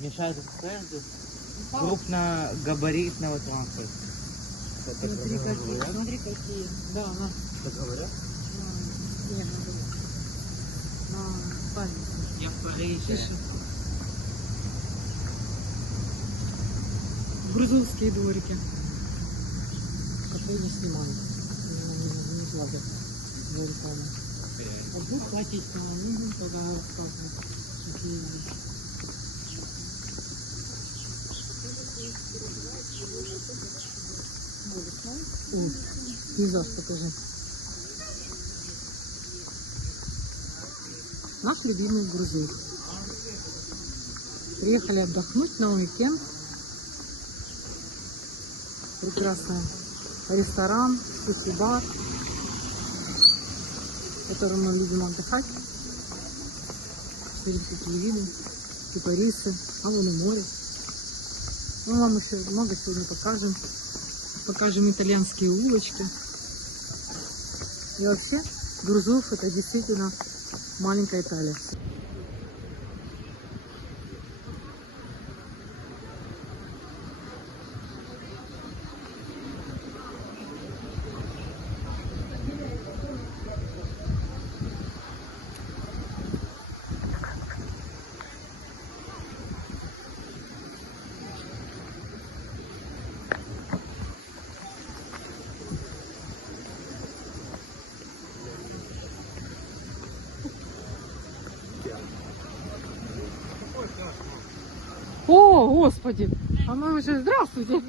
мешает экспрессу крупногабаритного транспорта. Смотри какие. Да, на. Что говорят? Нет, на память. Я в Париже. Тише. Грузовские дворики. Которые не снимают. Не платят за рекламу. А вдруг платить надо, тогда рассказывают. Какие есть. Пейзаж покажи. Наш любимый Грузовик. Приехали отдохнуть на уикенд. Прекрасный ресторан, суши-бар, в котором мы любим отдыхать. Смотрите, какие виды, кипарисы, а вон и море. Мы вам еще много сегодня покажем. Покажем итальянские улочки. И вообще, Грузов — это действительно маленькая Италия. О, Господи! А мы уже... Здравствуйте!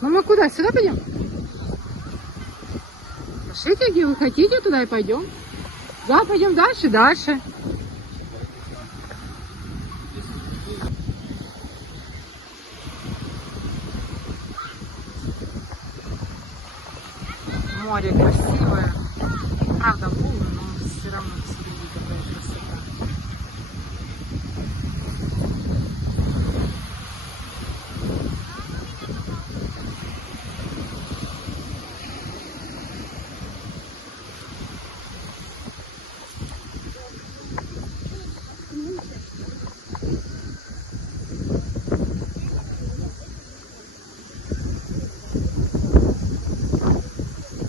Ну мы куда? Сюда пойдем? Пошлите, где вы хотите, туда и пойдем. Да, пойдем дальше, дальше. Море красивое. Правда, волны, но все равно посмотрите, какая красота.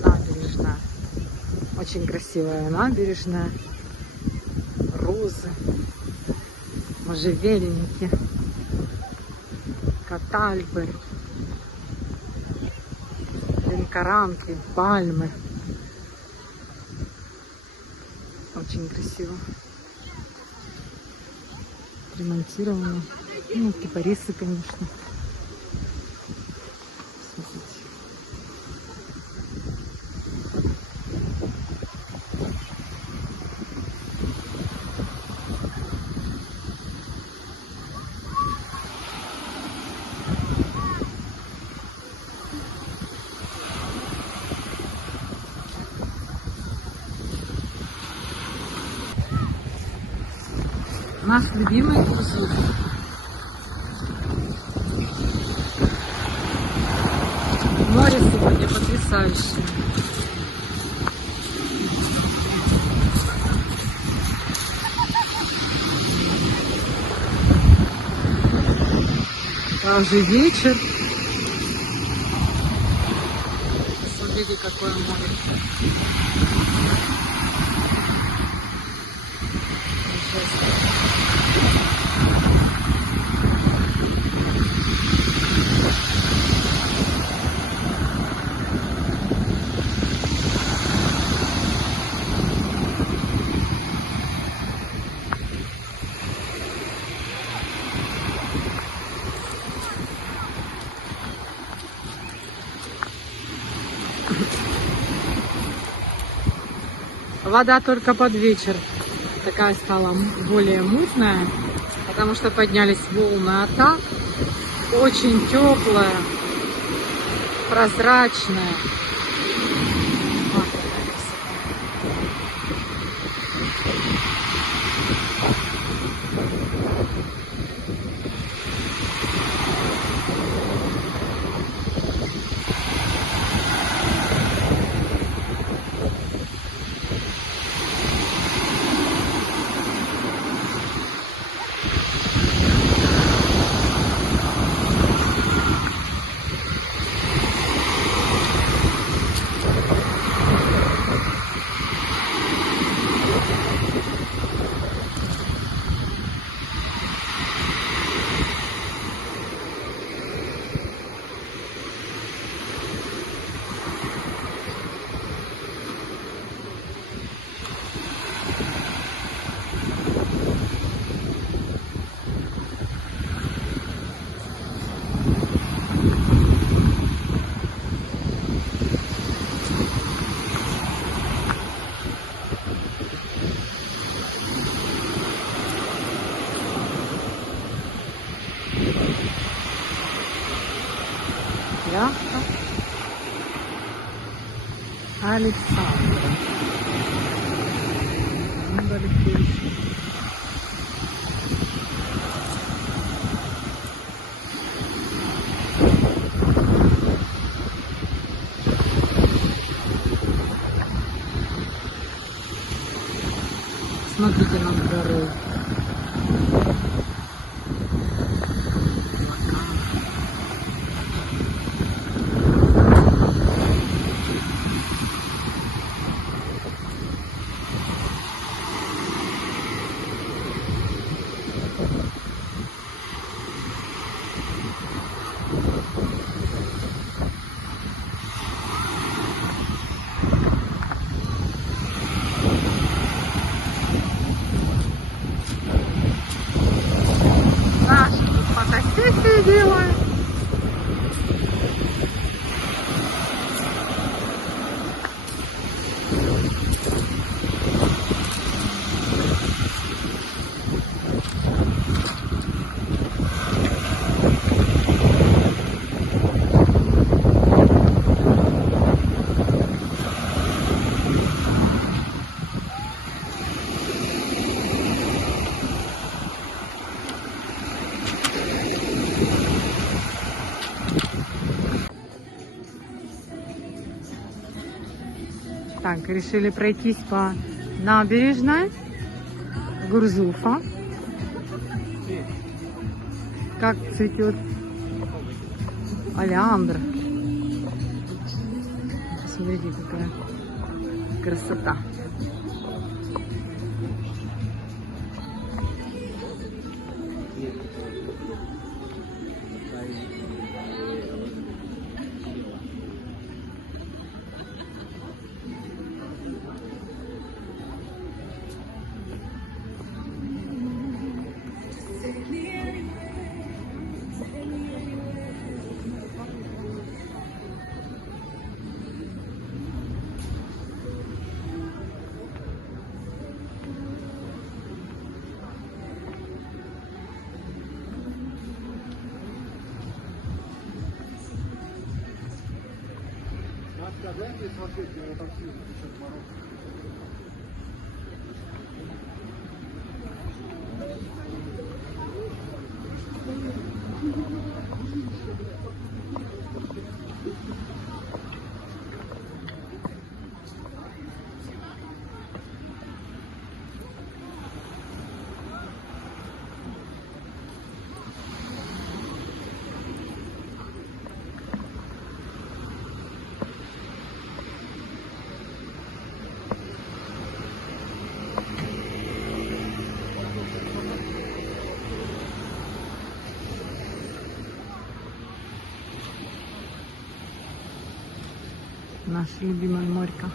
Набережная. Очень красивая набережная. Розы. Можжевельники. Катальбы. Винкоранки. Пальмы. Очень красиво. Ремонтировано. Ну, кипарисы, конечно. Смотрите. Наш любимый Грузовик. Море сегодня потрясающее. А уже вечер. Смотрите, какое море. Вода только под вечер такая стала более мутная, потому что поднялись волны, а так очень теплая, прозрачная. яхта Александра. Смотрите на гору. Наши тут фотосессии делают. Так, решили пройтись по набережной Гурзуфа. Как цветет олеандр. Смотрите, какая красота. Дайте смотреть, его там снизу течет мороз. Наша любимая морька.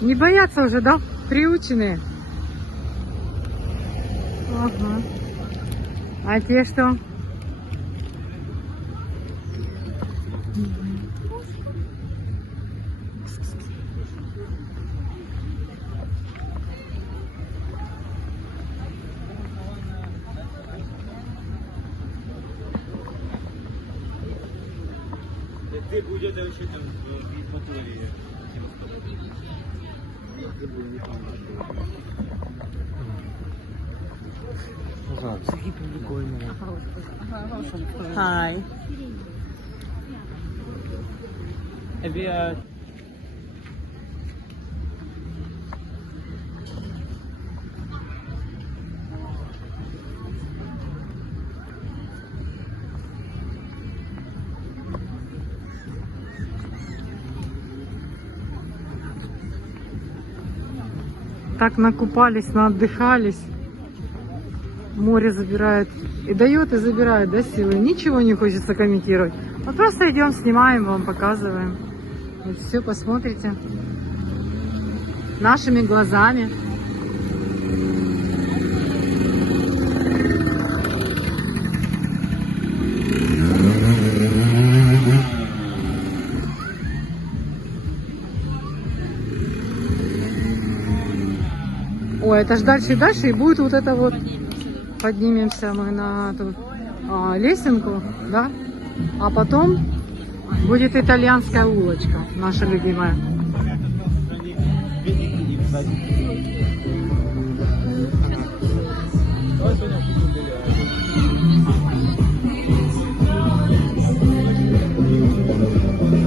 Не боятся уже, да? Приученные. Ага. А те что? Ты будешь вообще там в моторе. Пожалуйста. Такие прикольные. Hi. Wir Так накупались, наотдыхались. Море забирает. И дает, и забирает, да, силы. Ничего не хочется комментировать. Вот просто идем, снимаем вам, показываем. Вот все, посмотрите. Нашими глазами. Ой, это ж дальше и дальше, и будет вот это вот. Поднимемся мы на эту лесенку, да? А потом будет итальянская улочка, наша любимая. Давай, Соня.